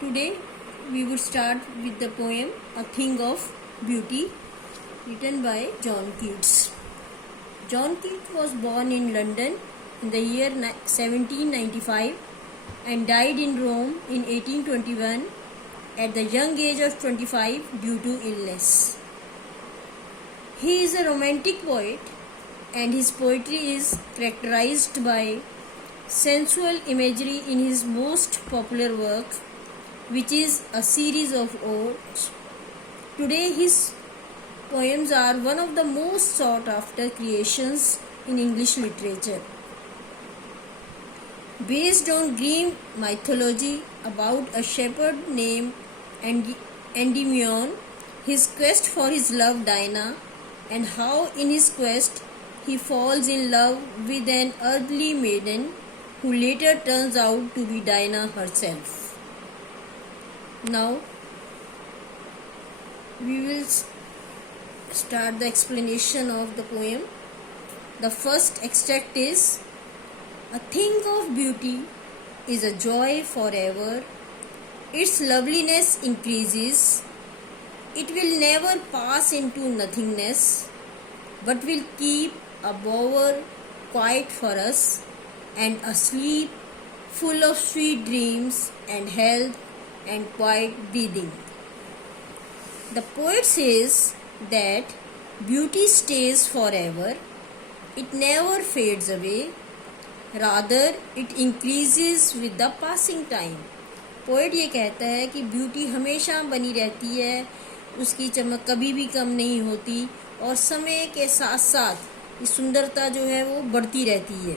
Today we would start with the poem A Thing of Beauty, written by John Keats. John Keats was born in London in the year 1795 and died in Rome in 1821 at the young age of 25 due to illness. He is a romantic poet and his poetry is characterized by sensual imagery in his most popular work, which is a series of odes. Today his poems are one of the most sought after creations in English literature. Based on Greek mythology about a shepherd named Endymion, his quest for his love Dinah, and how in his quest he falls in love with an earthly maiden who later turns out to be Dinah herself. Now we will start the explanation of the poem. The first extract is: a thing of beauty is a joy forever. Its loveliness increases. It will never pass into nothingness, but will keep a bower quiet for us, and a sleep full of sweet dreams and health and quiet breathing. The poet says that beauty stays forever. It never fades away. Rather, it increases with the passing time. Poet ये कहता है कि beauty हमेशा बनी रहती है, उसकी चमक कभी भी कम नहीं होती और समय के साथ साथ ये सुंदरता जो है वो बढ़ती रहती है.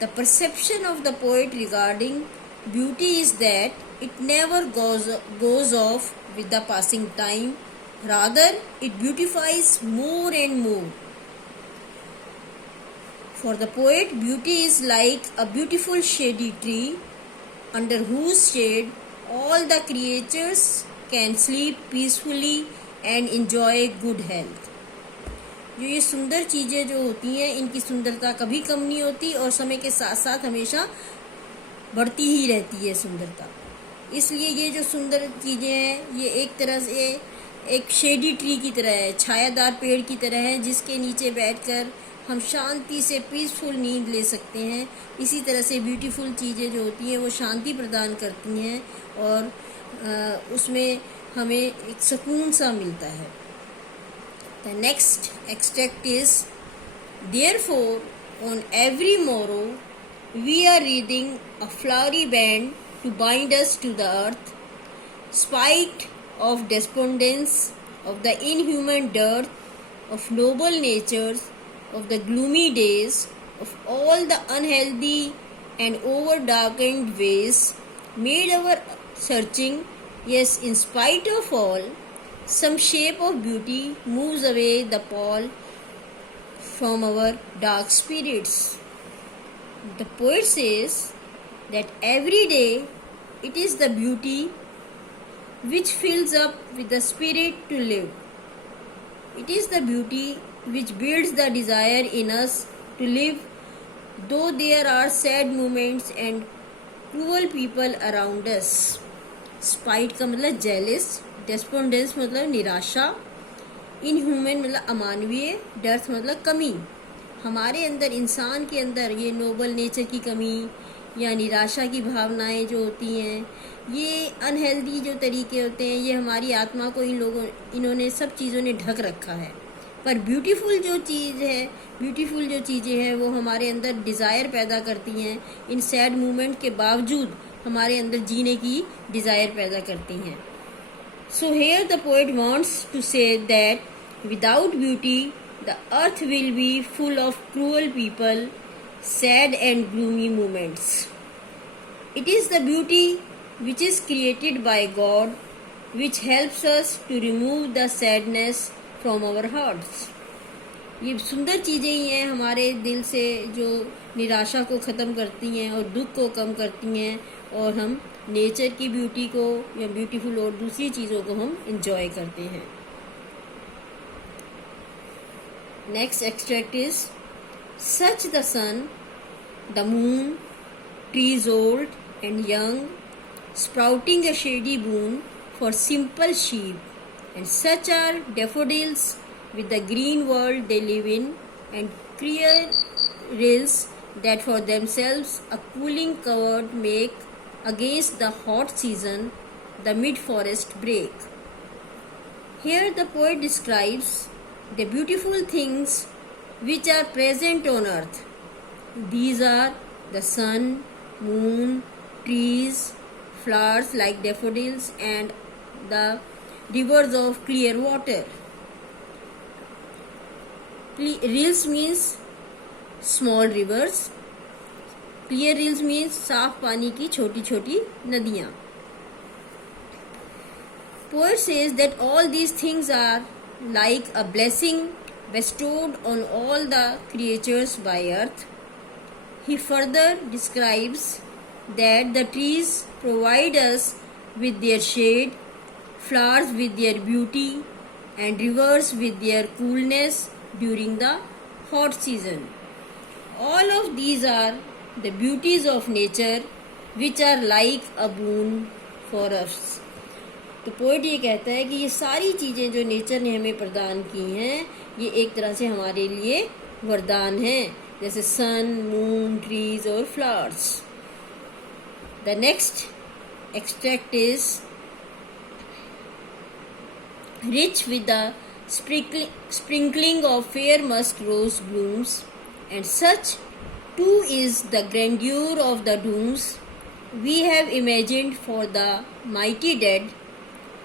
The perception of the poet regarding beauty is that it never goes off with the passing time. Rather, it beautifies more and more. For the poet, beauty is like a beautiful shady tree under whose shade all the creatures can sleep peacefully and enjoy good health. जो ये सुंदर चीज़ें जो होती हैं, इनकी सुंदरता कभी कम नहीं होती और समय के साथ साथ हमेशा बढ़ती ही रहती है सुंदरता. इसलिए ये जो सुंदर चीज़ें हैं ये एक तरह से एक शेडी ट्री की तरह है, छायादार पेड़ की तरह है, जिसके नीचे बैठकर हम शांति से पीसफुल नींद ले सकते हैं. इसी तरह से ब्यूटीफुल चीज़ें जो होती हैं वो शांति प्रदान करती हैं और उसमें हमें एक सुकून सा मिलता है. The next extract is: therefore, on every morrow, we are reading a flowery band to bind us to the earth, spite of despondence, of the inhuman dearth, of noble natures, of the gloomy days, of all the unhealthy and over-darkened ways, made our searching, yes, in spite of all, some shape of beauty moves away the pall from our dark spirits. The poet says that every day it is the beauty which fills up with the spirit to live. It is the beauty which builds the desire in us to live, though there are sad moments and cruel people around us. Spite का मतलब jealous, डेस्पोंडेंस मतलब निराशा, inhuman मतलब अमानवीय, dearth मतलब कमी. हमारे अंदर, इंसान के अंदर ये नोबल नेचर की कमी या निराशा की भावनाएं जो होती हैं, ये अनहेल्दी जो तरीके होते हैं, ये हमारी आत्मा को इन्होंने सब चीज़ों ने ढक रखा है. पर ब्यूटीफुल जो चीज़ें हैं वो हमारे अंदर डिज़ायर पैदा करती हैं. इन सैड मोमेंट के बावजूद हमारे अंदर जीने की डिज़ायर पैदा करती हैं. So here the poet wants to say that without beauty, the earth will be full of cruel people, sad and gloomy moments. It is the beauty which is created by God, which helps us to remove the sadness from our hearts. ये सुंदर चीज़ें ही हैं हमारे दिल से जो निराशा को ख़त्म करती हैं और दुख को कम करती हैं, और हम नेचर की ब्यूटी को या ब्यूटीफुल और दूसरी चीज़ों को हम इंजॉय करते हैं. Next extract is: such the sun, the moon, trees old and young, sprouting a shady boon for simple sheep. And such are daffodils with the green world they live in, and clear rills that for themselves a cooling covert make against the hot season the mid-forest break. Here the poet describes the beautiful things which are present on earth. These are the sun, moon, trees, flowers like daffodils, and the rivers of clear water. Rills means small rivers. Clear rills means साफ पानी की छोटी छोटी नदियाँ. Poet says that all these things are like a blessing bestowed on all the creatures by earth. He further describes that the trees provide us with their shade, flowers with their beauty, and rivers with their coolness during the hot season. All of these are the beauties of nature which are like a boon for us. तो poet ये कहता है कि ये सारी चीज़ें जो nature ने हमें प्रदान की हैं, ये एक तरह से हमारे लिए वरदान हैं, जैसे सन, मून, ट्रीज और flowers. The next extract is rich with the sprinkling of fair musk rose blooms, and such too is the grandeur of the dooms we have imagined for the mighty dead,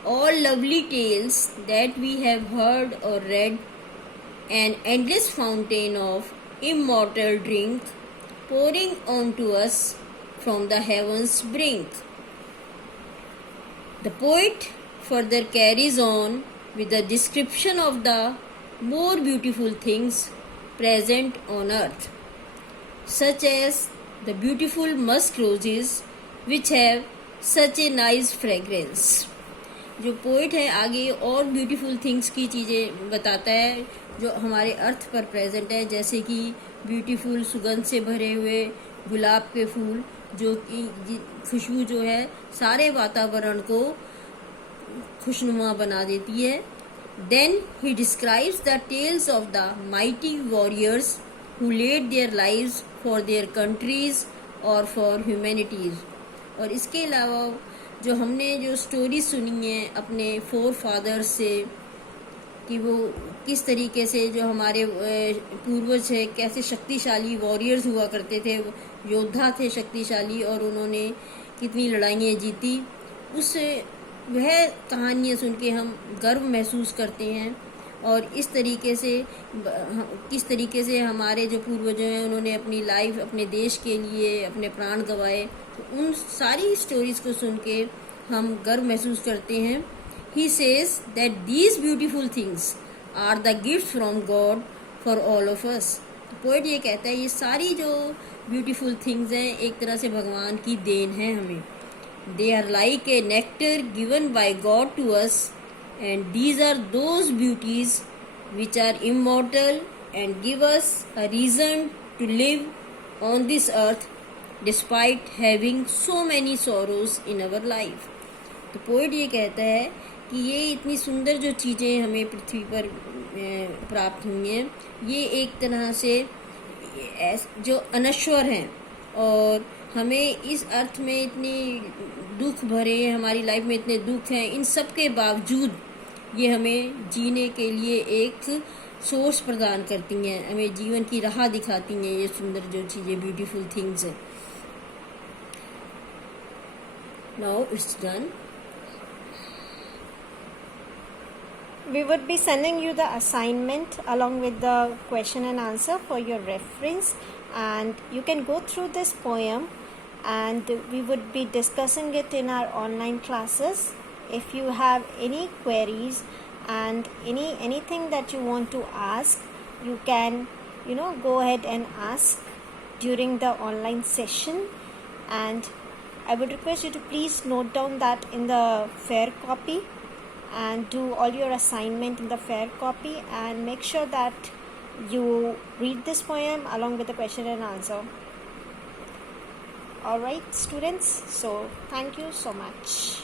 all lovely tales that we have heard or read, an endless fountain of immortal drink pouring onto us from the heavens' brink. The poet further carries on with a description of the more beautiful things present on earth, such as the beautiful musk roses which have such a nice fragrance. जो poet है आगे और beautiful things की चीज़ें बताता है जो हमारे अर्थ पर प्रेजेंट है, जैसे कि ब्यूटीफुल सुगंध से भरे हुए गुलाब के फूल जो कि खुशबू जो है सारे वातावरण को खुशनुमा बना देती है. Then he describes the tales of the mighty warriors who laid their lives for their countries और फॉर ह्यूमैनिटीज. और इसके अलावा जो हमने जो स्टोरी सुनी है अपने फोर फादर्स से कि वो किस तरीके से जो हमारे पूर्वज है कैसे शक्तिशाली वॉरियर्स हुआ करते थे, योद्धा थे शक्तिशाली, और उन्होंने कितनी लड़ाइयाँ जीती, उस वह कहानियाँ सुन के हम गर्व महसूस करते हैं. और इस तरीके से किस तरीके से हमारे जो पूर्वज हैं उन्होंने अपनी लाइफ अपने देश के लिए अपने प्राण गंवाए, तो उन सारी स्टोरीज़ को सुन के हम गर्व महसूस करते हैं. He says that these beautiful things are the gift from God for all of us. Poet ये कहता है ये सारी जो ब्यूटीफुल थिंग्स हैं एक तरह से भगवान की देन है हमें. They are like a nectar given by God to us, and these are those beauties which are immortal and give us a reason to live on this earth despite having so many sorrows in our life. तो poet ये कहता है कि ये इतनी सुंदर जो चीज़ें हमें पृथ्वी पर प्राप्त हुई हैं ये एक तरह से जो अनश्वर हैं और हमें इस अर्थ में इतनी दुख भरे हमारी लाइफ में इतने दुख हैं, इन सब के बावजूद ये हमें जीने के लिए एक सोर्स प्रदान करती हैं, हमें जीवन की राह दिखाती हैं ये सुंदर जो चीज़ें ब्यूटीफुल थिंग्स हैं. Now it's done. We would be sending you the assignment along with the question and answer for your reference, and you can go through this poem and we would be discussing it in our online classes. If you have any queries and anything that you want to ask, you can go ahead and ask during the online session, and I would request you to please note down that in the fair copy and do all your assignment in the fair copy, and make sure that you read this poem along with the question and answer. All right, students. So thank you so much.